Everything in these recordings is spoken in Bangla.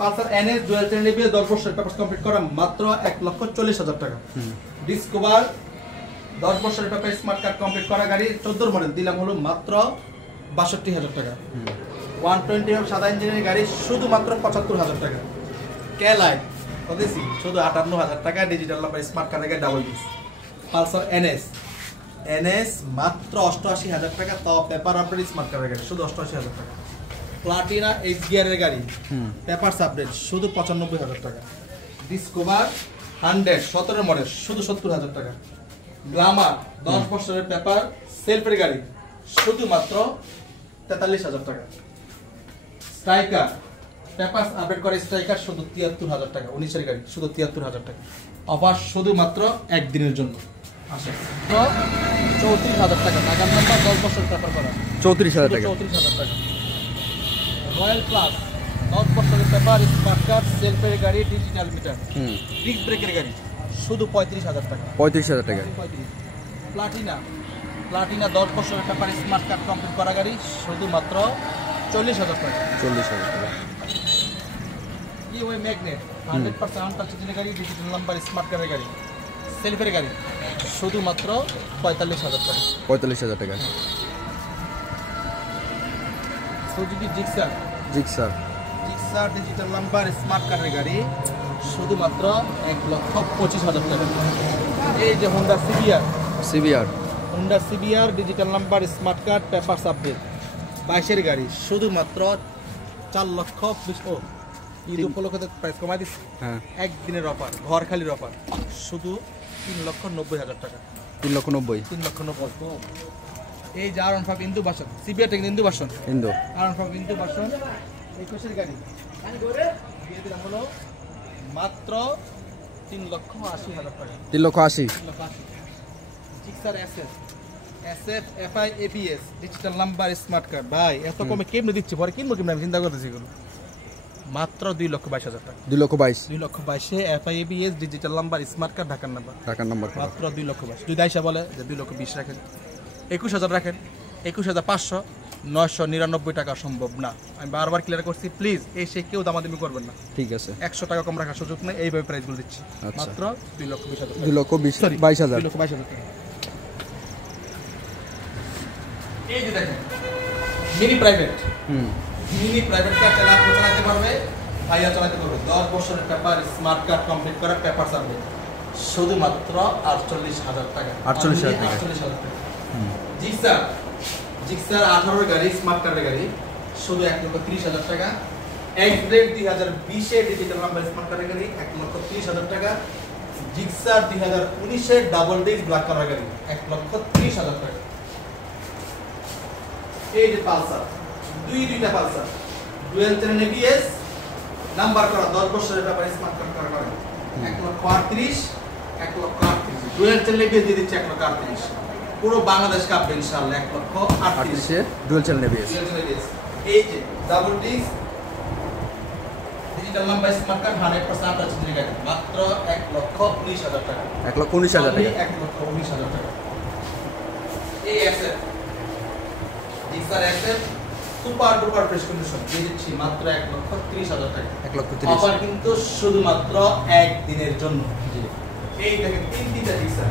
Pulsar NS dual channel ABS 10 বছরের পেপারস কমপ্লিট করা মাত্র 1,40,000 টাকা। ডিসকভার 10 বছরের পেপার স্মার্ট কার্ড কমপ্লিট করা গাড়ি 14 মডেল দিলাম হলো মাত্র 62,000 টাকা। 120 সাদা ইঞ্জিনের গাড়ি শুধুমাত্র 75,000 টাকা। ক্যালাই কতছি শুধু 58,000 টাকা ডিজিটাল নাম্বার স্মার্ট কার্ডের গাড়ি ডাবল ডিস্ক। পালসার এনএস মাত্র 88,000 টাকা, তাও পেপার আপডেট স্মার্ট কার্ডের গাড়ি শুধু 88,000 টাকা। প্লাটিনা এইচ গিয়ারের গাড়ি পেপারস আপডেট শুধু 95,000 টাকা। ডিসকভার 100 17 মডেল শুধু 70,000 টাকা। গ্লামার 10 বছরের পেপার সেলফের গাড়ি শুধুমাত্র 43,000 টাকা। স্ট্রাইকার পেপারস আপডেট করে স্ট্রাইকার শুধু 73,000 টাকা। 19 এর গাড়ি শুধু 73,000 টাকা। অফার শুধুমাত্র একদিনের জন্য। আচ্ছা তো 34,000 টাকা নাগার নাম্বার 10 বছর পেপার করা 34,000 টাকা। 34,000 টাকা। রয়্যাল প্লাস 10 বছরের পেপার স্মার্ট কার্ড সেলফের গাড়ি ডিজিটাল মিটার ডিস্ক ব্রেকের গাড়ি শুধু 35,000 টাকা। 35,000 টাকা। প্লাটিনা 10 বছরের পেপার স্মার্ট কার্ড কমপ্লিট করা গাড়ি শুধুমাত্র 40,000 টাকা। 40,000 টাকা। ইওয়ে ম্যাগনেট 100% আনটাচ গাড়ি ডিজিটাল নাম্বার স্মার্ট কার্ডের গাড়ি সেলফের গাড়ি শুধুমাত্র 45,000 টাকা। 45,000 টাকা। Suzuki Gixxer digital number smart কার্ডের গাড়ি শুধুমাত্র 1,25,000 টাকা। এই যে Honda CBR digital number smart card papers update 22 গাড়ি শুধুমাত্র 4,20,000। ঈদ উপলক্ষে প্রাইস কমাই দিচ্ছি। হ্যাঁ একদিনের অফার ঘর খালির অফার শুধু 3,90,000 টাকা। 3,90,000। এই যে R15 ইন্দু বাসন সিবিআর থেকে ইন্দু বাসন R15 ইন্দু বাসন 21 গাড়ি দিয়ে দিলাম হলো মাত্র 3,80,000 টাকা। 3,80,000। Gixxer SF FI ABS digital number smart card ভাই এত কমে কেমনে দিচ্ছি পরে কিনবো কেমনে আমি চিন্তা করতেছি এগুলো মাত্র 2,22,000 টাকা। 2,22,000 FI ABS digital number smart card ঢাকার নাম্বার মাত্র 2,22,000। যদি আইসা বলে যে 2,20,000 রাখেন 21,000 রাখেন 21,500 999 টাকা সম্ভব না। আমি বারবার ক্লিয়ার করছি প্লিজ এসে কেউ দামাদামি করবেন না, ঠিক আছে? 100 টাকা কম রাখার সুযোগ নেই, এইভাবে প্রাইসগুলো দিচ্ছি মাত্র 2,22,000 টাকা। এই যে দেখেন মিনি প্রাইভেট কার চালাতে পারবে ভাইয়া চালাতে পারবে 10 বছরের পেপার স্মার্ট কার্ড কমপ্লিট করা পেপার সার্ভে শুধুমাত্র 48,000 টাকা। 48,000 টাকা। জিক্সার 18 গাড়ি স্মার্ট কার্ডের গাড়ি শুধু 1,30,000 টাকা। এক্সব্রেড 2020 এর ডিজিটাল নাম্বার স্মার্ট কার্ডের গাড়ি 1,30,000 টাকা। জিক্সার 2019 এর ডাবল ডিস্ক ব্ল্যাক কালার গাড়ি 1,30,000 টাকা। এই যে পালসার দুইটা Pulsar dual channel ABS number করা 10 বছরের ব্যাপারে স্মার্ট কার্ড করা 1,38,000 ডুয়াল চ্যানেল এবিএস দিয়ে দিচ্ছে 1,38,000 পুরো বাংলাদেশ কাঁপবে ইনশাআল্লাহ 1,38,000 ডুয়াল চ্যানেল এবিএস। এই যে double disc digital number smart card 100% untouch গাড়ি মাত্র 1,19,000 টাকা। 1,19,000 টাকা। 1,19,000 টাকা। এই SF Gixxer SF super duper fresh condition দিয়ে দিচ্ছি মাত্র 1,30,000 টাকা। 1,30,000 অফার কিন্তু শুধুমাত্র একদিনের জন্য। এই দেখেন তিনটা Gixxer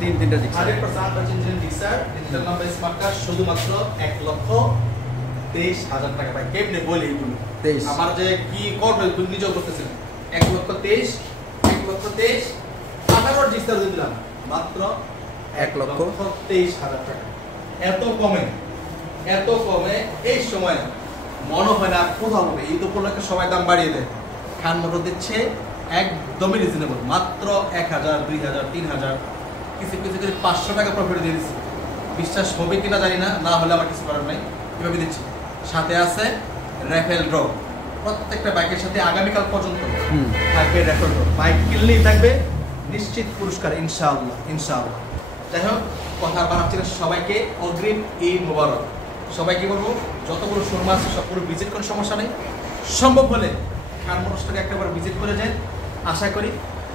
100% original Gixxer digital number smart card শুধুমাত্র 1,23,000 টাকা। ভাই কেমনে বলি এগুলো 23 আমার যে কি করবে তুমি নিজেও করতেছেন 1,23,000 18 জিক্সার দিলাম মাত্র 1,23,000 টাকা। এত কমে এই সময় মনে হয় না কোথাও হবে। ঈদ উপলক্ষে সবাই দাম বাড়িয়ে দেয়, খান মোটর দিচ্ছে একদমই রিজনেবল মাত্র 1,000 2,000 3,000 কিছু করে 500 টাকা প্রফিট দিয়ে দিচ্ছি। বিশ্বাস হবে কিনা জানি না, না হলে আমার কিছু করার নাই, এভাবে দিচ্ছি। সাথে আছে র্যাফেল ড্র, প্রত্যেকটা বাইকের সাথে আগামীকাল পর্যন্ত থাকবে র্যাফেল ড্র। বাইক কিনলেই থাকবে নিশ্চিত পুরস্কার ইনশাআল্লাহ। যাই হোক কথা বানাচ্ছিলেন সবাইকে অগ্রিম ঈদ মোবারক। সবাইকে বলবো যতগুলো শোরুম আছে সবগুলো ভিজিট করার সমস্যা নেই, সম্ভব হলে খান মোটরসটাকে একটাবার ভিজিট করে যান। আশা করি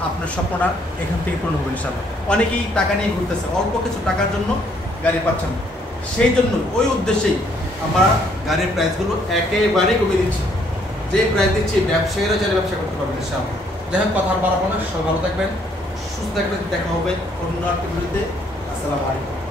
আপনার স্বপ্নটা এখান থেকে পূরণ হবে ইনশাআল্লাহ। অনেকেই টাকা নিয়ে ঘুরতেছে, অল্প কিছু টাকার জন্য গাড়ি পাচ্ছেন, সেই জন্য ওই উদ্দেশ্যেই আমরা গাড়ির প্রাইসগুলো একেবারে কমিয়ে দিচ্ছি। যে প্রাইস দিচ্ছি ব্যবসায়ীরা চাইলে ব্যবসা করতে পারবেন ইনশাআল্লাহ। যাই হোক কথা আর বাড়াবো না, সবাই ভালো থাকবেন, সুস্থ থাকবেন, দেখা হবে অন্য একটা ভিডিওতে। আসসালামু আলাইকুম।